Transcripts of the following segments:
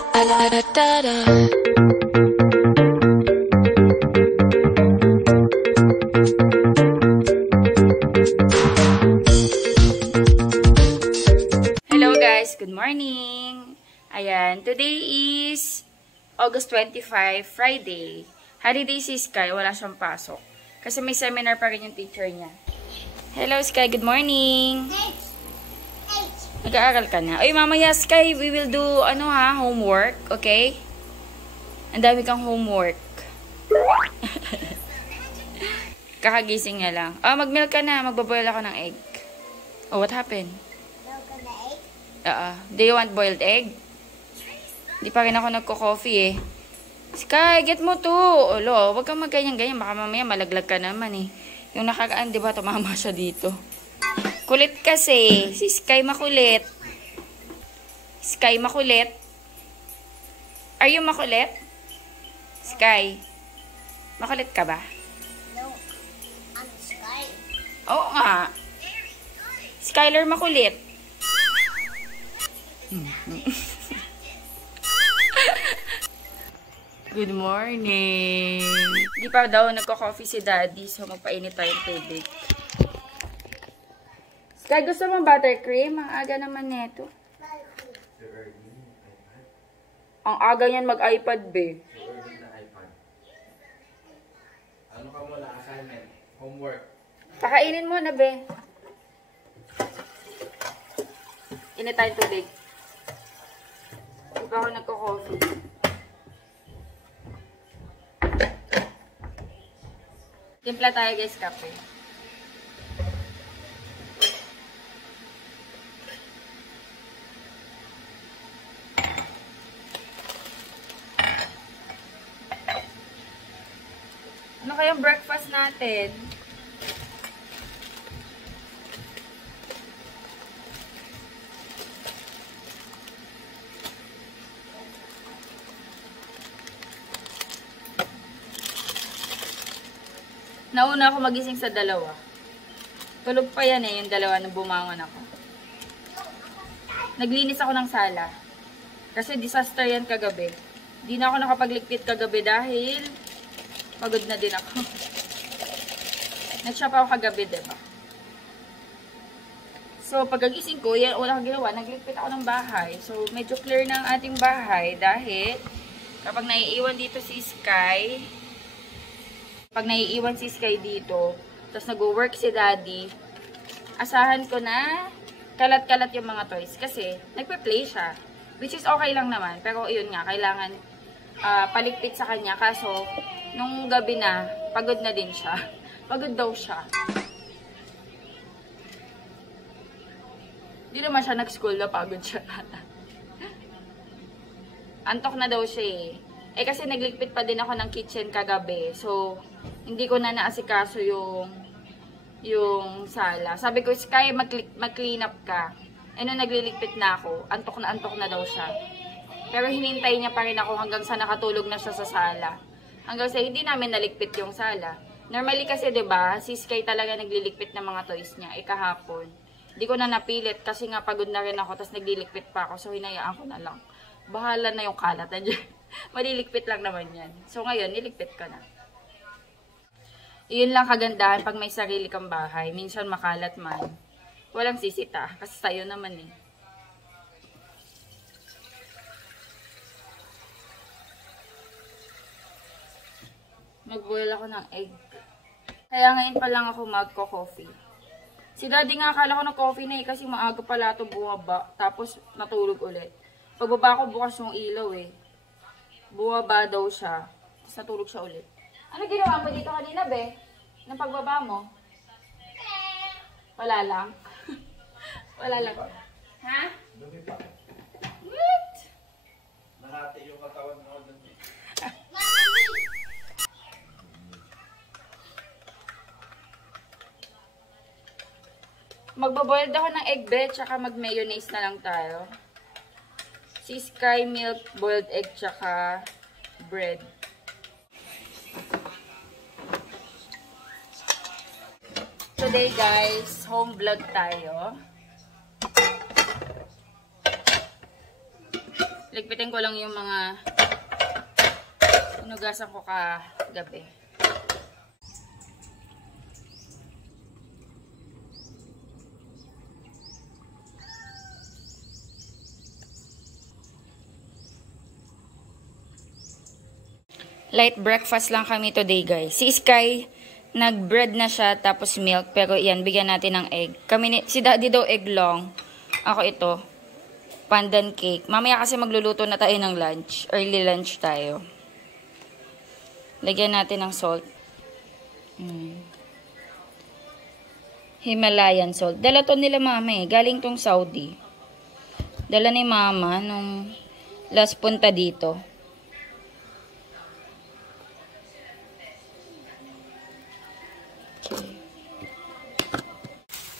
Hello guys, good morning. Ayan, today is August 25, Friday. Holiday si Sky, wala siyang pasok. Kasi may seminar pa rin yung teacher niya. Hello Sky, good morning. Nag-aaral ka na? Ay, mamaya Sky, we will do, homework, okay? Ang dami kang homework. Kakagising niya lang. Oh, mag-milk ka na. Magbaboil ako ng egg. Oh, what happened? Milk and egg? Do you want boiled egg? Di pa rin ako nagko-coffee eh. Sky, get mo to. Olo, wag kang magganyan-ganyan. Baka mamaya malaglag ka naman eh. Yung nakaraan, di ba, tumama siya dito. Kulit kasi. Si Sky makulit. Sky makulit. Are you makulit? Sky, makulit ka ba? No. I'm Sky. Oo nga. Skyler makulit. Good morning. Di pa daw nagko-coffee si Daddy, so magpainit tayong tubig. Sky, gusto mo buttercream? Ang aga naman neto. Ang aga niyan mag-iPad, be. Ano ka muna? Assignment? Homework? Pakainin mo na, be. Init tayong tubig. Di pa ako nagko-coffee. Timpla tayo guys, kape. Ano kayang breakfast natin? Nauna ako magising sa 2. Tulog pa yan eh, yung 2 na bumangon ako. Naglinis ako ng sala. Kasi disaster yan kagabi. Di na ako nakapagligpit kagabi dahil pagod na din ako. Nag-shop ako kagabi, diba? So, pagkagising ko, yan, wala akong ginawa. Nagligpit ako ng bahay. So, medyo clear na ang ating bahay dahil kapag naiiwan dito si Sky, dito, tapos nag-work si Daddy, asahan ko na kalat-kalat yung mga toys. Kasi, nagpe-play siya. Which is okay lang naman. Pero, yun nga, kailangan paligpit sa kanya. Kaso, nung gabi na, pagod na din siya. Pagod daw siya. Hindi naman siya nag-school na pagod siya. Antok na daw siya eh. Eh kasi nagligpit pa din ako ng kitchen kagabi. So, hindi ko na naasikaso yung sala. Sabi ko, Sky, mag-clean up ka. Eh nung nagliligpit na ako, antok na daw siya. Pero hinintay niya pa rin ako hanggang sa nakatulog na siya sa sala. Hanggang sa hindi namin naligpit yung sala. Normally kasi 'di ba, si Sky talaga nagliligpit ng mga toys niya kahapon. Hindi ko na napilit kasi nga pagod na rin ako tapos nagliligpit pa ako. So hinayaan ko na lang. Bahala na yung kalat na dyan. Maliligpit lang naman yan. So ngayon, niligpit ko na. Iyon lang kagandahan pag may sarili kang bahay. Minsan makalat man. Walang sisita. Kasi sa'yo naman eh. Mag-boil ako ng egg. Kaya ngayon pa lang ako magko-coffee. Si Daddy nga akala ko na coffee na eh. Kasi maaga pala ito bumaba. Tapos natulog ulit. Pagbaba ko bukas yung ilaw eh. Bumaba daw siya. Tapos natulog siya ulit. Ano ginawa mo dito kanina, be? Nang pagbaba mo? Wala lang. Wala lang. Ha? What? Nahati yung katawan mo doon. Magbaboiled ako ng egg, be. Tsaka mag-mayonnaise na lang tayo. Si Sky milk, boiled egg, tsaka bread. Today guys, home vlog tayo. Ligpitin ko lang yung mga inugasan ko kagabi. Light breakfast lang kami today, guys. Si Sky, nag-bread na siya, tapos milk. Pero yan, bigyan natin ng egg. Si Daddy daw egg long. Ako ito. Pandan cake. Mamaya kasi magluluto na tayo ng lunch. Early lunch tayo. Lagyan natin ng salt. Himalayan salt. Dala to nila mama eh. Galing tong Saudi. Dala ni mama nung last punta dito.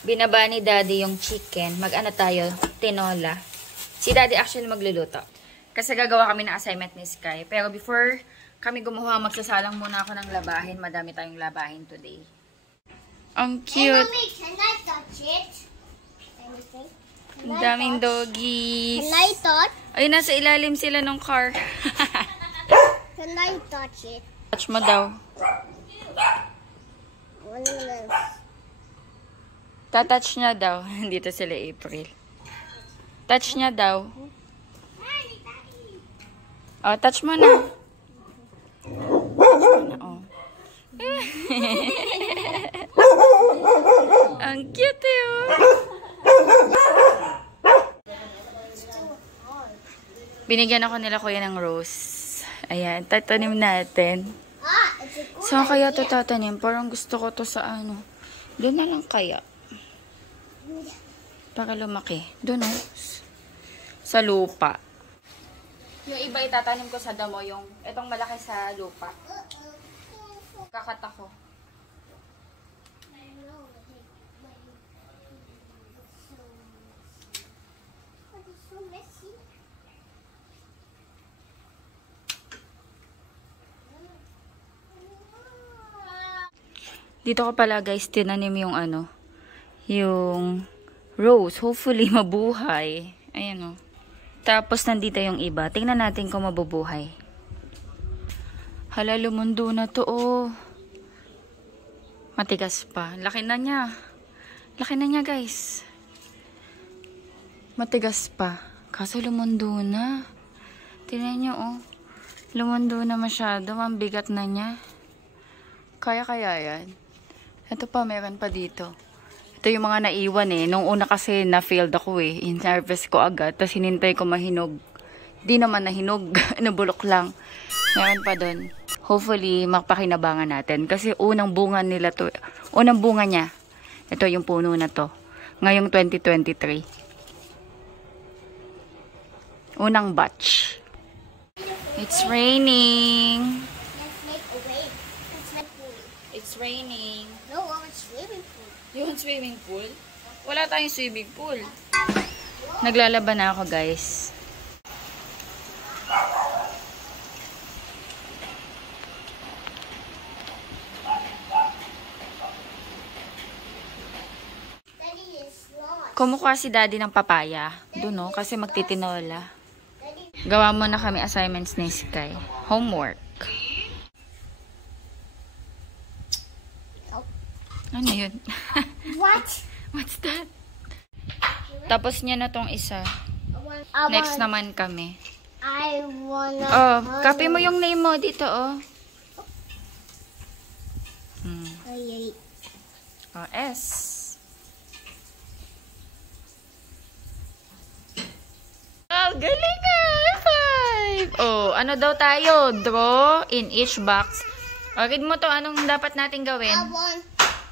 Binaba ni Daddy yung chicken. Mag-ano tayo? Tinola. Si Daddy actually magluluto. Kasi gagawa kami ng assignment ni Sky. Pero before kami gumawa, magsasalang muna ako ng labahin. Madami tayong labahin today. Ang Hey, cute. Mommy, can I touch it? Anything? Ang daming doggies. Can I touch? Ay, nasa ilalim sila ng car. Can I touch it? Touch mo daw. One minute. Tatouch niya daw. Dito sila April. Touch niya daw. Oh, touch mo na. Oh. Ang cute eh, oh. Binigyan ako nila kuya ng rose. Ayan, tatanim natin. It's a good Saan kaya ito tatanim? Parang gusto ko to sa ano. Doon na lang kaya. Para lumaki. Doon oh. Sa lupa. Yung iba itatanim ko sa damo. Yung itong malaki sa lupa. Kakat ako. so messy. Dito ko pala guys tinanim yung ano. Yung rose. Hopefully mabuhay. Ayan oh. Tapos nandito yung iba. Tingnan natin kung mabubuhay. Hala, lumundo na to oh. Matigas pa. Laki na niya. Laki na niya guys. Matigas pa. Kaso lumundo na. Tingnan nyo oh. Lumundo na masyado. Ang bigat na niya. Kaya yan. Ito pa, meron pa dito. Ito yung mga naiwan eh. Nung una kasi na-failed ako eh. In-harvest ko agad. Tapos hinintay ko mahinog. Di naman nahinog. Nabulok lang. Meron pa doon. Hopefully, makapakinabangan natin. Kasi unang bunga nila to. Unang bunga niya. Ito yung puno na to. Ngayong 2023. Unang batch. It's raining. Let's make a wave. Let's make pool. It's raining. No, I want swimming pool. Yung swimming pool? Wala tayong swimming pool. Naglalaban na ako, guys. Daddy is lost. Kumukuha si Daddy ng papaya. Doon, no? Kasi magtitinola. Daddy, Gawa mo na kami assignments ni Sky. Homework. Ano yun? what? What's that? Tapos niya na tong isa. Next naman kami. I wanna. Oh, copy mo yung name mo dito, oh. Ay, Oh, S. Oh, galing nga! High five! Oh, ano daw tayo? Draw in each box. O, read mo to. Anong dapat natin gawin?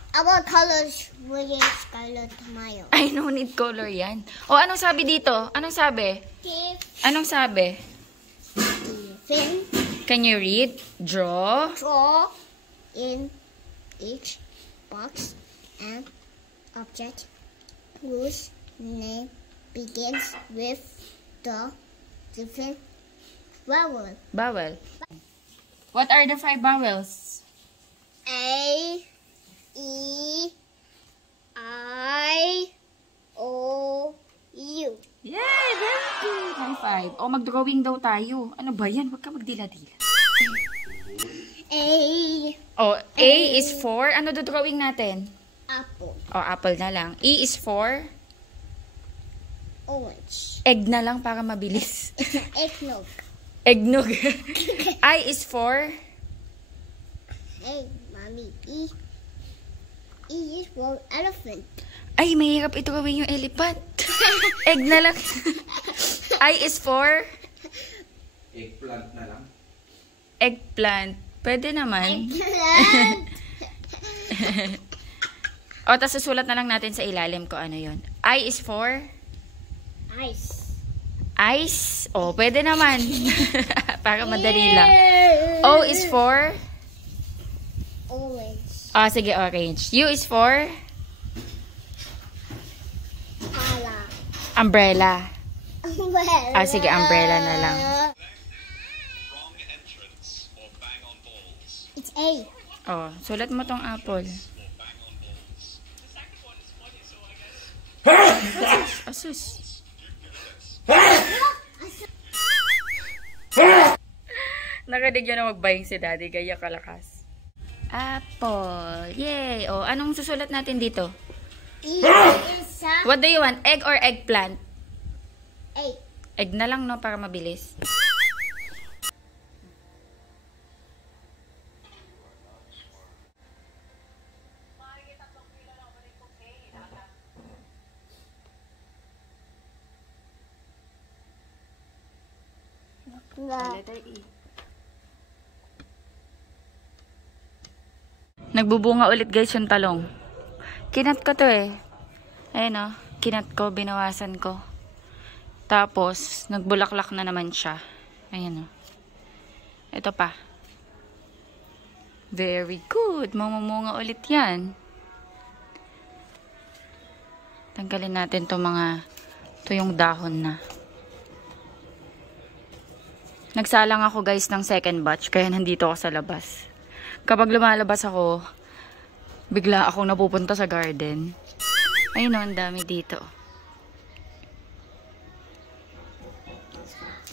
I want colors with scarlet tomato. I no need color yan. O, anong sabi dito? Anong sabi? Anong sabi? Fin, Can you read? Draw. draw in each box an object whose name begins with the different vowel. Vowel. What are the 5 vowels? A, E, I, O, U. Yay! Very good! High five. O, mag-drawing daw tayo. Ano ba yan? Huwag ka magdila-dila. A. O, A is for... Ano do drawing natin? Apple. O, apple na lang. E is for... Orange. Egg na lang para mabilis. Eggnog. Eggnog. I is for... Hey, mommy. E. E is for elephant. Ay, mahirap ito gawin yung elephant. Egg na lang. I is for... Eggplant na lang. Eggplant. Pwede naman. Eggplant. O, tapos susulat na lang natin sa ilalim ko ano yon. I is for... Ice. Ice. O, pwede naman. Para madali lang. O is for... Orange. O, sige, orange. U is for... Pala. Umbrella. Umbrella. Ah, sige, umbrella na lang. Wrong entrance or bang on balls. It's A. O, sulat mo tong apple. Or bang on balls. Asus. Nakadig yun na magbaying si daddy, gaya kalakas. Apple. Yay! O, anong susulat natin dito? E is a What do you want? Egg or eggplant? A. Egg na lang, no? Para mabilis. Letter E. Nagbubunga ulit guys yung talong. Kinat ko to eh. Ayan o. Kinat ko, binawasan ko. Tapos, nagbulaklak na naman siya. Ayan o. Ito pa. Very good. Mamumunga ulit yan. Tanggalin natin to yung dahon na. Nagsalang ako guys ng second batch, kaya nandito ako sa labas. Kapag lumalabas ako, bigla akong napupunta sa garden. Ayun o, ang dami dito.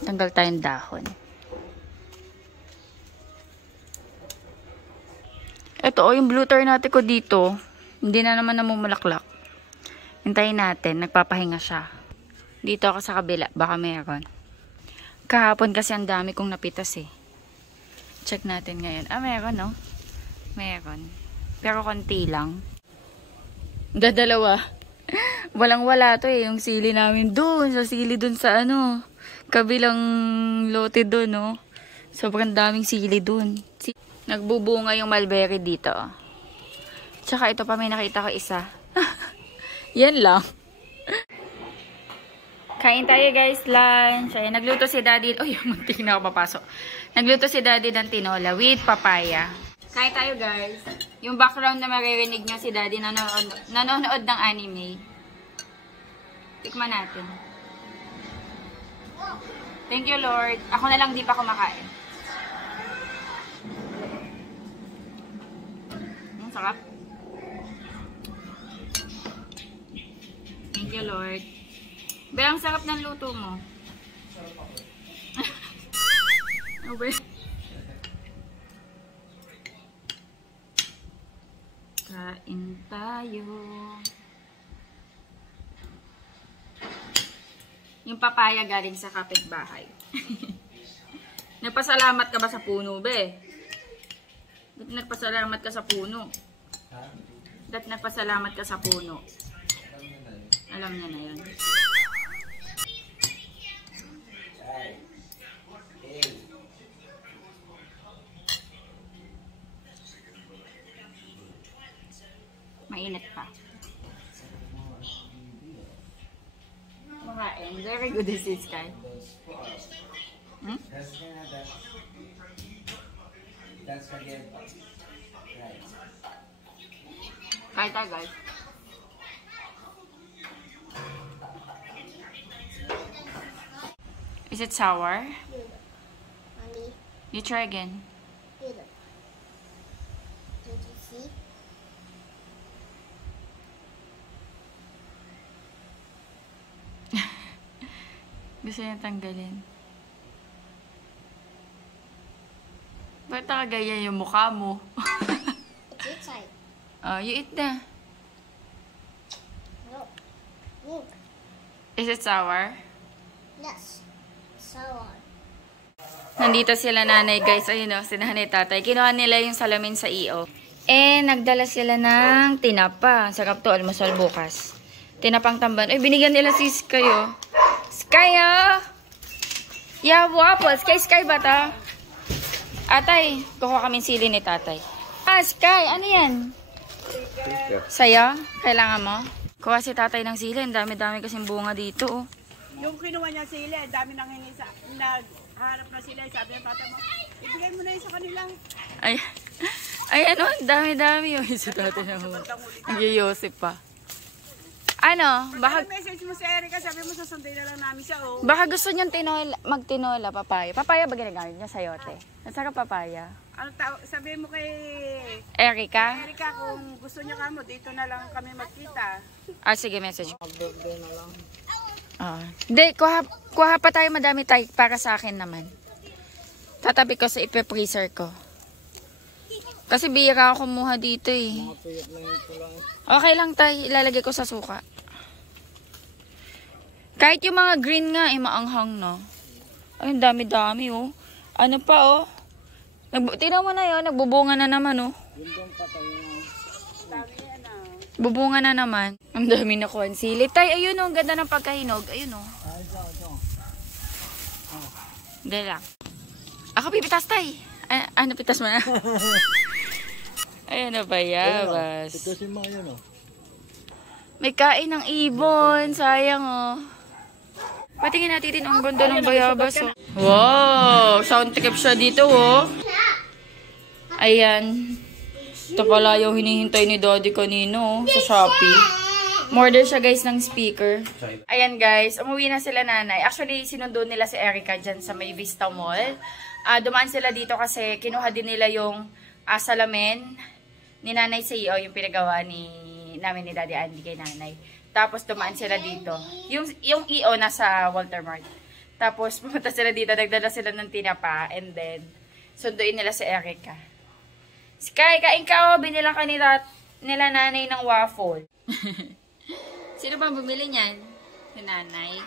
Tanggal tayong dahon. Ito o, yung blue natin ko dito, hindi na naman namumulaklak. Hintayin natin, nagpapahinga siya. Dito ako sa kabila, baka meron. Kahapon kasi ang dami kong napitas eh. Check natin ngayon. Ah, meron no? Meron. Pero konti lang. Dadalawa. Walang-wala to eh. Yung sili namin doon. Sa sili doon sa ano. Kabilang lote doon no. Sobrang daming sili doon. Nagbubunga yung mulberry dito. Tsaka ito pa may nakita ko isa. Yan lang. Kain tayo guys, lunch. Ayan, nagluto si daddy. Uy, muntik na ako papasok. Nagluto si daddy ng tinola with papaya. Kain tayo guys. Yung background na maririnig nyo si daddy nanonood ng anime. Tikman natin. Thank you Lord. Ako na lang di pa kumakain. Ang sarap. Thank you Lord. Ba, ang sarap ng luto mo. Okay. Kain tayo. Yung papaya galing sa kapitbahay. Nagpasalamat ka ba sa puno, be? Ba't nagpasalamat ka sa puno? Ba't nagpasalamat ka sa puno? Alam niya na yun. Mainit pa. Makain. Very good this is, Kai. Hmm? That's again. Right. Kain tayo, guys. Is it sour? Mommy, You try again. look. Did you see? Gusto niya tanggalin. Ba't nakagaya yung mukha mo? It's inside. Oh, you eat na. No. Look. Is it sour? Yes. Sour. Nandito sila nanay, guys. Ayun o, si nanay tatay. Kinuha nila yung salamin sa iyo. Nagdala sila ng tinapa. Sarap to, almusal bukas. Tinapang tamban. Binigyan nila si Sky, oh. Sky, oh! Yeah, wapo. Sky ba to? Atay, kukuha kami sili ni tatay. Sky, ano yan? Saya? Kailangan mo? Kuha si tatay ng sili. Ang dami-dami kasing bunga dito, oh. Yung kinuha niya sila, dami nang hingi sa, nagharap na sila, sabi ng tata mo, ibigay mo na yun sa kanilang. Ay, ano, dami-dami yung isa tatay na mo. Nag-Yosef pa. Ano, baka Message mo sa Erica, sabi mo susunday na lang namin siya, oh. baka gusto niyang magtinola, papaya. Papaya ba ginagamit niya sayote? Nasarap papaya. Ano sabi mo kay Erica? Erica, kung gusto niya ka mo, dito na lang kami magkita. Sige, message. Hindi, kuha pa tayo, madami tayo para sa akin naman. Tatabi ko sa ipe-freezer ko. Kasi bira ako kumuha dito eh. Okay lang tayo, ilalagay ko sa suka. Kahit yung mga green nga, maanghang no. Ay, ang dami-dami oh. Ano pa oh. Tingnan mo na yun, nagbubunga na naman oh. Bubunga na naman. Ang dami na kuhan sili. Tay, ayun oh, ang ganda ng pagkahinog. Ayun oh. Hindi lang. Ako pipitas tay. Ano pitas mo na? Ayan na bayabas. Pitusin mo yun, oh. May kain ng ibon. Sayang oh. Patingin natin din ang ganda ng bayabas oh. Wow! Sound trip siya dito oh. Ayan. Ito pala yung hinihintay ni Daddy kanino sa Shopee. Order siya guys ng speaker. Ayan guys, umuwi na sila nanay. Actually, sinundo nila si Erica dyan sa may Vista Mall. Dumaan sila dito kasi kinuha din nila yung salamin ni nanay sa iyo, yung pinagawa namin ni Daddy Andy kay nanay. Tapos dumaan sila dito. Yung EO nasa Walter Mart. Tapos pumunta sila dito, nagdala sila ng tinapa and then sunduin nila si Erica. Sky, kain ka oh. Binilang ka nila nanay ng waffle. Sino ba bumili niyan? Si nanay.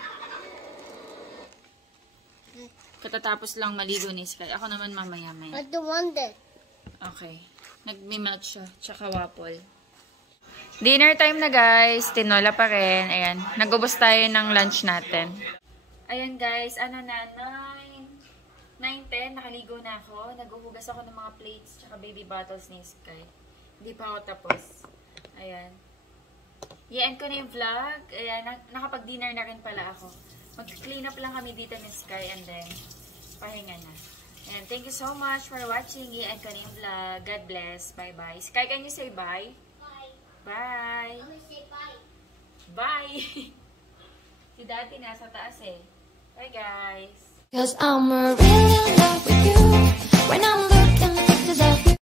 Katatapos lang maligo ni Sky. Ako naman mamaya-maya. I don't want it. Okay. Nagmi-melt siya. Tsaka waffle. Dinner time na guys. Tinola pa rin. Ayan. Nag-ubos tayo ng lunch natin. Ayan guys. Ano na? 9:10. Nakaligo na ako. Naghuhugas ako ng mga plates tsaka baby bottles ni Sky. Hindi pa ako tapos. Ayan. I-end ko na yung vlog. Ayan. Nakapag-dinner na rin pala ako. Mag-clean up lang kami dito ni Sky and then pahinga na. And thank you so much for watching. I-end ko na yung vlog. God bless. Bye-bye. Sky, can you say bye? Bye. I'm gonna say bye. Bye. Si Daddy nasa taas eh. Bye guys. 'Cause I'm really in love with you. When I'm looking pictures of you.